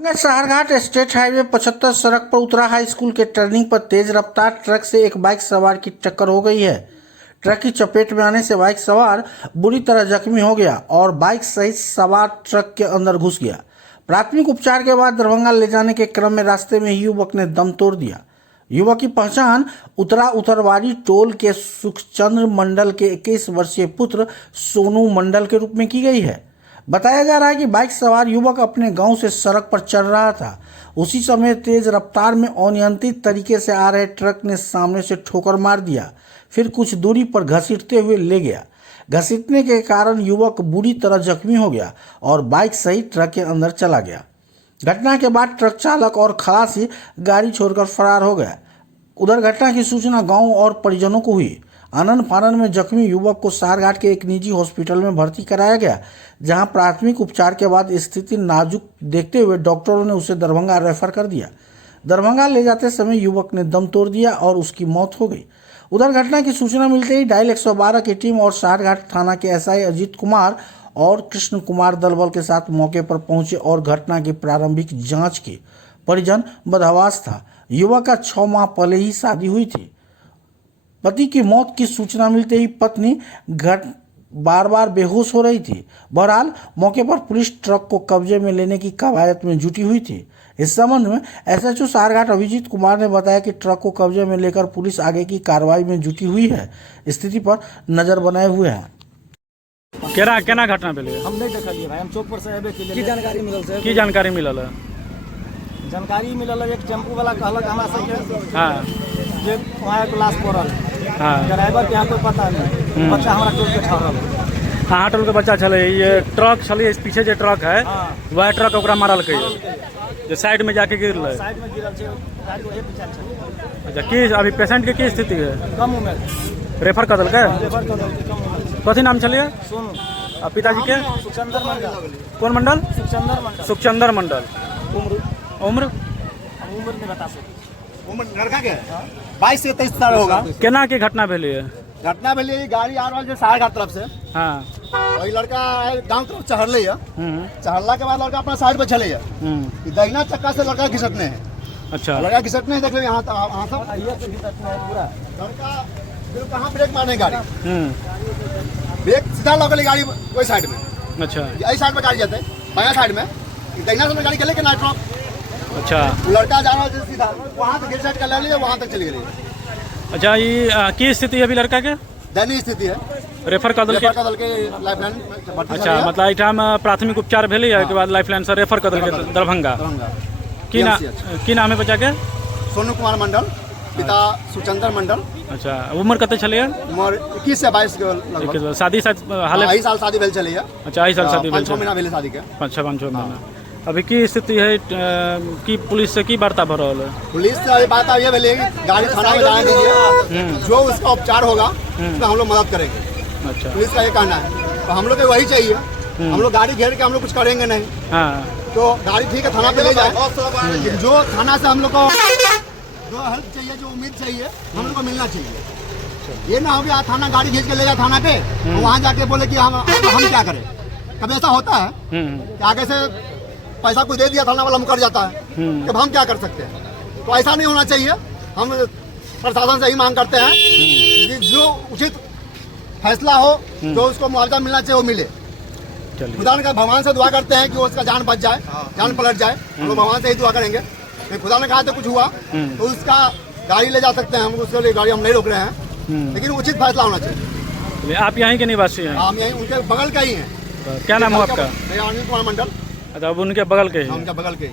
Saharghat state highway 75 सड़क पर Uttara high school के टर्निंग पर तेज रफ्तार ट्रक से एक बाइक सवार की टक्कर हो गई है। ट्रक की चपेट में आने से बाइक सवार बुरी तरह जख्मी हो गया और बाइक सहित सवार ट्रक के अंदर घुस गया। प्राथमिक उपचार के बाद दरभंगा ले जाने के क्रम में रास्ते में ही युवक ने दम तोड़ दिया। युवक की पहचान उत्तरवाड़ी टोल के सुखचंद्र मंडल के 21 वर्षीय पुत्र सोनू मंडल के रूप में की गई है। बताया जा रहा है कि बाइक सवार युवक अपने गांव से सड़क पर चल रहा था। उसी समय तेज रफ्तार में अनियंत्रित तरीके से आ रहे ट्रक ने सामने से ठोकर मार दिया, फिर कुछ दूरी पर घसीटते हुए ले गया। घसीटने के कारण युवक बुरी तरह जख्मी हो गया और बाइक सहित ट्रक के अंदर चला गया। घटना के बाद ट्रक चालक और खलासी गाड़ी छोड़कर फरार हो गया। उधर घटना की सूचना गांव और परिजनों को हुई। आनन फानन में जख्मी युवक को सहारघाट के एक निजी हॉस्पिटल में भर्ती कराया गया, जहां प्राथमिक उपचार के बाद स्थिति नाजुक देखते हुए डॉक्टरों ने उसे दरभंगा रेफर कर दिया। दरभंगा ले जाते समय युवक ने दम तोड़ दिया और उसकी मौत हो गई। उधर घटना की सूचना मिलते ही डायल 112 की टीम और सहारघाट थाना के एसआई अजीत कुमार और कृष्ण कुमार दलबल के साथ मौके पर पहुंचे और घटना की प्रारंभिक जांच की। परिजन बदहवास था। युवक का 6 माह पहले ही शादी हुई थी। पति की मौत की सूचना मिलते ही पत्नी बार बार बेहोश हो रही थी। बहरहाल मौके पर पुलिस ट्रक को कब्जे में लेने की कवायद में जुटी हुई थी। इस संबंध में एसएचओ सहारघाट अभिजीत कुमार ने बताया कि ट्रक को कब्जे में लेकर पुलिस आगे की कार्रवाई में जुटी हुई है, स्थिति पर नजर बनाए हुए है। केना घटना भेलै? हम नहीं देखलिए भाई, हम चौक पर से एबे के की जानकारी मिलल से की जानकारी मिलल है? जानकारी मिलल है, एक टेम्पू वाला कहलक हमरा सबके हाँ जे वहाँ एक लाश पड़ल। हाँ ड्राइवर के यहाँ कोई पता नहीं, बच्चा हमरा टोल पे ठहरल। हाँ टोल के बच्चा छले, ये ट्रक छले, पीछे जो ट्रक है वह ट्रक ओकरा मारल के जो साइड में जाके गिरल। साइड में गिरल छे, गाड़ी वही पीछे छे। अच्छा, की अभी पेशेंट के की स्थिति है? कम उम्र, रेफर कर देलकै? रेफर कर देलकै, कम उम्र। कथी नाम छलिए? सोनू। और पिताजी के? सुखचंद्र मंडल। कौन मंडल? सुखचंद्र मंडल। सुखचंद्र मंडल। उम्र उम्र नहीं बता सकते। उम्र लड़का के 22 से 23 साल होगा। केना की घटना भेलै है? घटना भेलै, गाड़ी आ रहल छै सहारघाट तरफ से। हाँ वही लड़का गांव तरफ चढ़ले है। चढ़ला के बाद लड़का अपना साइड पे चले है। दहिना चक्का से लड़का घिसटने है। अच्छा, लड़का घिसटने है, देख लो यहाँ सब ये तो घिसटने है पूरा। लड़का फिर कहाँ ब्रेक मारने गाड़ी, ब्रेक सीधा लगल गाड़ी वही साइड में। अच्छा, यही साइड में गाड़ी जाते है, बाया साइड में दहिना से गाड़ी चले के ना ट्रक। अच्छा, लड़का जा रहा है सीधा वहाँ से गिर साइड का ले लिया, वहाँ तक चली गई। अच्छा, ये की स्थिति है अभी लड़का के? दयनीय स्थिति है, रेफर कर देलकै? रेफर कर देलकै लाइफलाइन में भर्ती अच्छा, छलैया। मतलब एहिठाम प्राथमिक उपचार भेलै है, के बाद लाइफलाइन से रेफर कर देलकै दरभंगा। की नाम है बच्चा के? सोनू कुमार मंडल, पिता सुचंदर मंडल। अच्छा, उम्र कते छलिए? उम्र 21 से 22 के लगभग। शादी हाल? यही साल शादी भेल छलैया। अच्छा, एहि साल शादी भेल 5-6 महीना भेल शादी के। 5-6 महीना। अभी की स्थिति है? की पुलिस से की वार्ता भ रहल है? पुलिस से बात ये भेलै, गाड़ी थाना में जाने दीजिए, जो उसका उपचार होगा उसमें हम लोग मदद करेंगे। अच्छा, पुलिस का ये कहना है, तो हम लोग को वही चाहिए। हम लोग गाड़ी घेर के हम लोग कुछ करेंगे नहीं। हाँ, तो गाड़ी ठीक है, थाना पे ले जाए, लेकिन जो थाना से हम लोग को जो हेल्प चाहिए, जो उम्मीद चाहिए, हम लोग को मिलना चाहिए। ये ना हो कि थाना गाड़ी खींच के ले जाए थाना पे, वहाँ जाके बोले कि हम क्या करें। कभी ऐसा होता है कि आगे से पैसा कुछ दे दिया, थाना वाला मुकर जाता है कि हम क्या कर सकते हैं। तो ऐसा नहीं होना चाहिए। हम प्रशासन से ही मांग करते हैं कि जो उचित फैसला हो, जो उसको मुआवजा मिलना चाहिए वो मिले। खुदा ने कहा, भगवान से दुआ करते हैं कि वो उसका जान बच जाए, जान पलट जाए। हम लोग भगवान से ही दुआ करेंगे। खुदा ने कहा तो कुछ हुआ तो उसका गाड़ी ले जा सकते हैं, हम उसके लिए गाड़ी हम नहीं रोक रहे हैं, लेकिन उचित फैसला होना चाहिए। आप यहीं के निवासी हैं? हम यहीं उनके बगल का ही हैं। क्या नाम है आपका? अनिल कुमार मंडल। अच्छा, अब उनके बगल के ही? उनके बगल के ही।